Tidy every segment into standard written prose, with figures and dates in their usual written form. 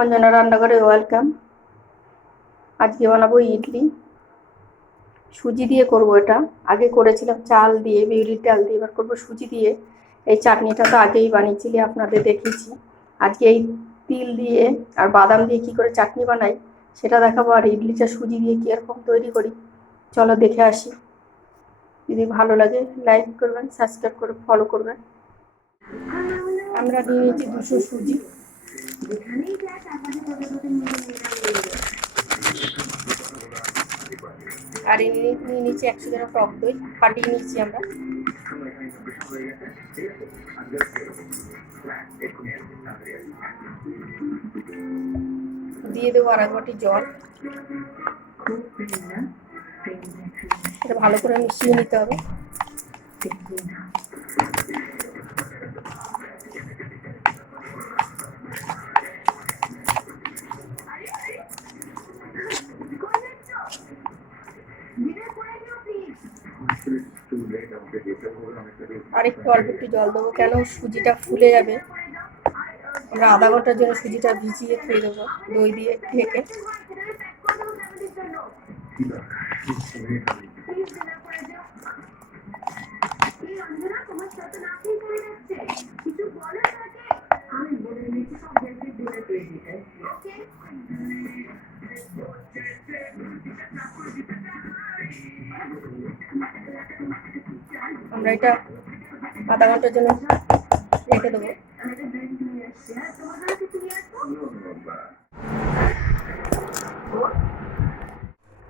অঞ্জনা রান্নাঘরে ওয়েলকাম। আজকে বানাবো ইডলি। সুজি দিয়ে করব এটা। আগে করেছিলাম চাল দিয়ে, বিউলির ডাল দিয়ে, এবার করবো সুজি দিয়ে। এই চাটনিটা তো আগেই বানিয়েছিলি, আপনাদের দেখিয়েছি। আজকে এই তিল দিয়ে আর বাদাম দিয়ে কি করে চাটনি বানাই সেটা দেখাবো, আর ইডলিটা সুজি দিয়ে কীরকম তৈরি করি চলো দেখে আসি। যদি ভালো লাগে লাইক করবেন, সাবস্ক্রাইব করে ফলো করবেন। আমরা নিয়ে নিয়েছি 200 সুজি, আর নিয়ে নিয়েছি 100 গ্রাম টক দই, ফাটিয়ে নিয়েছি আমরা। দিয়ে দেবো আর 1 বাটি জল। এটা ভালো করে মিশিয়ে নিতে হবে। আরেকটু অল্প একটু জল দেবো, কেন সুজিটা ফুলে যাবে। আমরা আধা ঘন্টার জন্য সুজিটা ভিজিয়ে থুয়ে দেবো দই দিয়ে ঢেকে। আমরা এটা আধা ঘন্টার জন্য রেখে দেবো।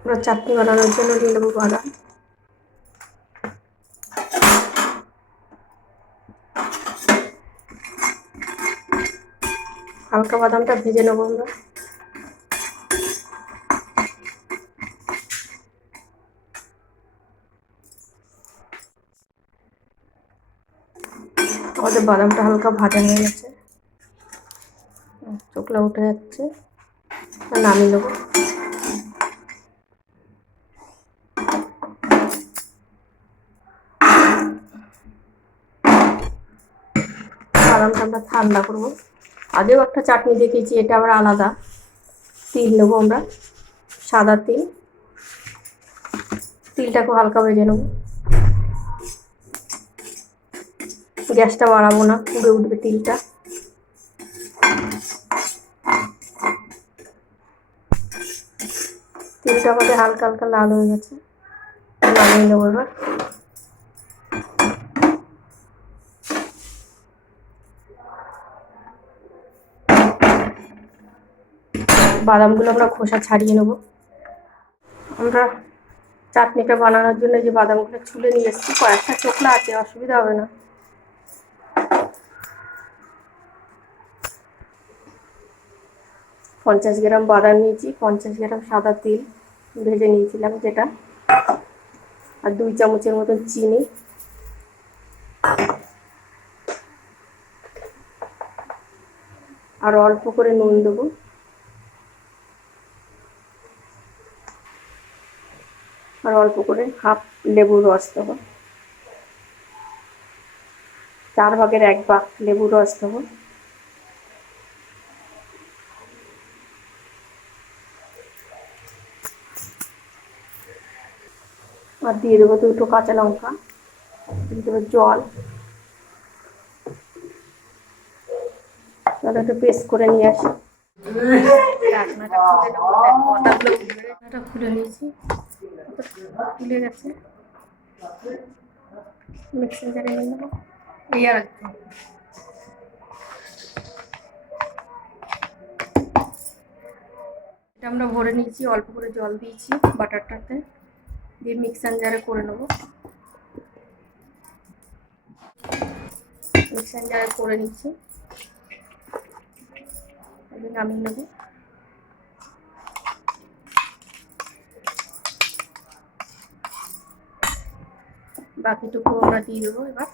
আমরা চাটনি বানানোর জন্য নিয়ে নেবো বাদাম। হালকা বাদামটা ভেজে নেবো আমরা। আমাদের বাদামটা হালকা ভাজা হয়ে গেছে, চোখলা উঠে যাচ্ছে, নামিয়ে নেবো। বাদামটা আমরা ঠান্ডা করবো। আগেও একটা চাটনি দেখিয়েছি, এটা আবার আলাদা। তিল নেবো আমরা, সাদা তিল। তিলটাকে হালকা ভেজে নেবো। গ্যাসটা বাড়াবো না, পুড়ে উঠবে তিলটা। তিলটা আমাদের হালকা হালকা লাল হয়ে গেছে, নামিয়ে নেবো এবার। বাদামগুলো আমরা খোসা ছাড়িয়ে নেব। আমরা চাটনিটা বানানোর জন্য যে বাদামগুলো ছুলে নিয়ে এসেছি, কয়েকটা চোখলা আছে, অসুবিধা হবে না। পঞ্চাশ গ্রাম বাদাম নিয়েছি, 50 গ্রাম সাদা তিল ভেজে নিয়েছিলাম যেটা, আর 2 চামচের মতন চিনি, আর অল্প করে নুন দেবো। আর অল্প করে হাফ লেবুর রস দেবো, 4 ভাগের 1 ভাগ লেবুর রস দেবো। আর দিয়ে দেবো 2টো কাঁচা লঙ্কা, দিয়ে দেবো জল। তাহলে একটু পেস্ট করে নিয়ে আসি। ঢাকনাটা খুলে নিয়েছি, খুলে গেছে। মিক্সিং জারে নিয়ে নেবো। এই আর একটু এটা আমরা ভরে নিয়েছি, অল্প করে জল দিয়েছি বাটারটাতে, দিয়ে মিক্সার জারে করে নেবো। মিক্সার জারে করে নিচ্ছি, নামিয়ে নেবো। বাকিটুকু আমরা দিয়ে দেবো এবার।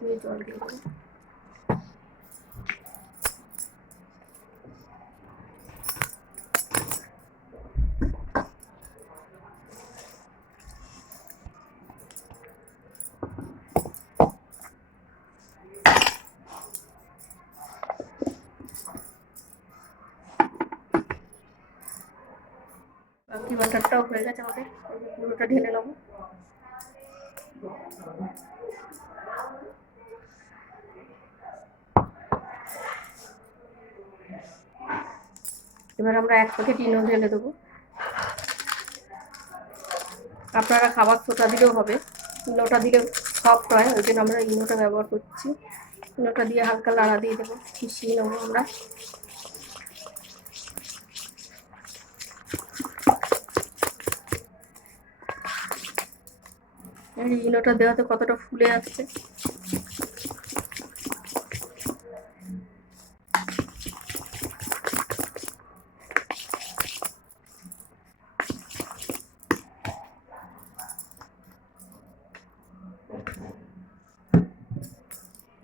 দিয়ে জল দিয়ে দেবো। রুটি বাটারটাও হয়ে গেছে আমাদের, পুরোটা ঢেলে নেবো। এবার আমরা 1 প্যাকেট ইনো ঢেলে দেবো। আপনারা খাবার সোডা দিলেও হবে, ইনোটা দিলে সফট হয়, ওই জন্য আমরা ইনোটা ব্যবহার করছি। ইনোটা দিয়ে হালকা লাড়া দিয়ে দেবো, মিশিয়ে নেবো আমরা। এই ইনোটা দেওয়াতে কতটা ফুলে আসছে।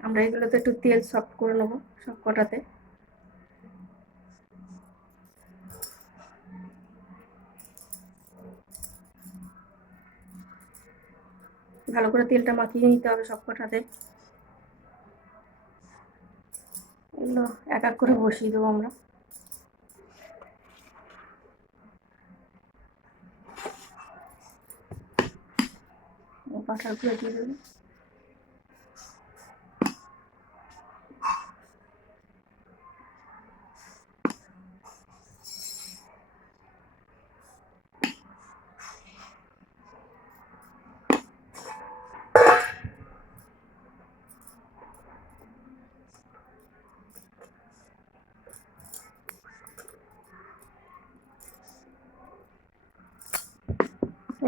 আমরা এগুলোতে একটু তেল সফট করে নেবো সব কটাতে। ভালো করে তেলটা মাখিয়ে নিতে হবে সব কটাতে। এগুলো এক এক করে বসিয়ে দেবো আমরা। বাটারগুলো দিয়ে দেবো।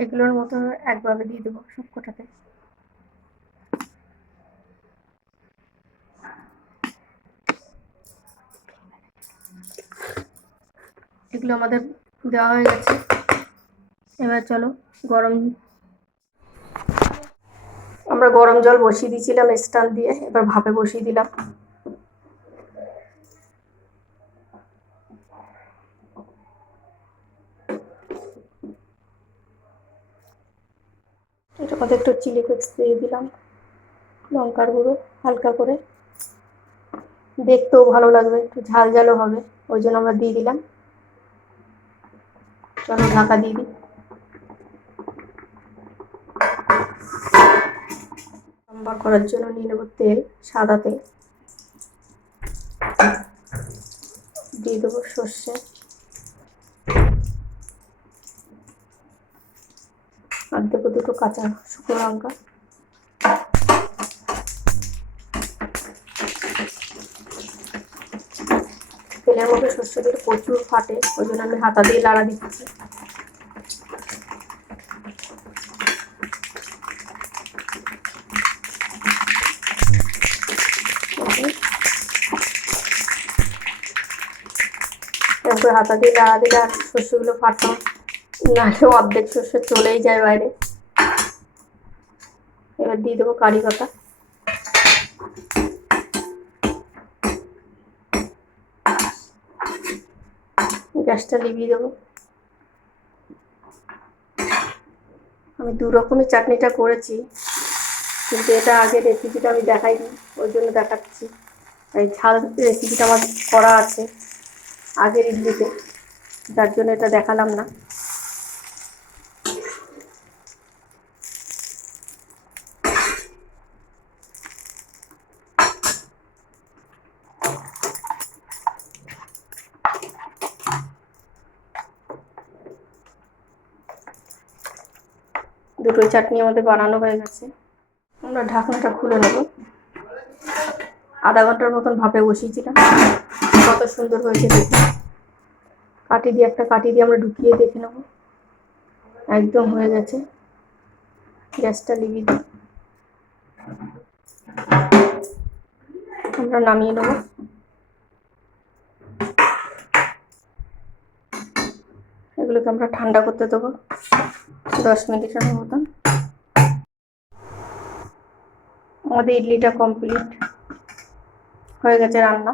এগুলোর মতো একভাবে দিয়ে দেবো সব কটাতে। এগুলো আমাদের দেওয়া হয়ে গেছে। এবার চলো আমরা গরম জল বসিয়ে দিয়েছিলাম স্ট্যান্ড দিয়ে, এবার ভাপে বসিয়ে দিলাম। এটার মধ্যে একটু চিলি ফ্লেক্স দিয়ে দিলাম, লঙ্কার গুঁড়ো হালকা করে, দেখতেও ভালো লাগবে, একটু ঝাল ঝালও হবে, ওই জন্য আমরা দিয়ে দিলাম। চলো ঢাকা দিয়ে দিই। সাম্বার করার জন্য নিয়ে নেবো তেল, সাদা তেল, দিয়ে দেবো সর্ষে, আর দেবো 2টো কাঁচা শুকনো লঙ্কা। তেলের মধ্যে সর্ষে দিলে প্রচুর ফাটে, ওই জন্য আমি হাতা দিয়ে লাড়া দিচ্ছি। এরকম করে হাতা দিয়ে লাড়া দিলে আর শস্যগুলো ফাটা, নাহলে অর্ধেক শস্য চলেই যায় বাইরে। এবার দিয়ে দেবো কারি পাতা, গ্যাসটা লিভিয়ে দেবো। আমি 2 রকমের চাটনিটা করেছি, কিন্তু এটা আগে রেসিপিটা আমি দেখাইনি, ওই জন্য দেখাচ্ছি। এই ঝাল রেসিপিটা আমার করা আছে আগের ইডলিতে, যার জন্য এটা দেখালাম না। দুটোই চাটনি আমাদের বানানো হয়ে গেছে। আমরা ঢাকনাটা খুলে নেব। আধা ঘন্টার মতন ভাপে বসিয়েছিলাম, কত সুন্দর হয়েছে দেখুন। একটা কাঠি দিয়ে আমরা ঢুকিয়ে দেখে নেব, একদম হয়ে গেছে। গ্যাসটা লিভিয়ে দিই, আমরা নামিয়ে নেব। এগুলোকে আমরা ঠান্ডা করতে দেবো 10 মিনিটের মতন। আমাদের ইডলিটা কমপ্লিট হয়ে গেছে রান্না।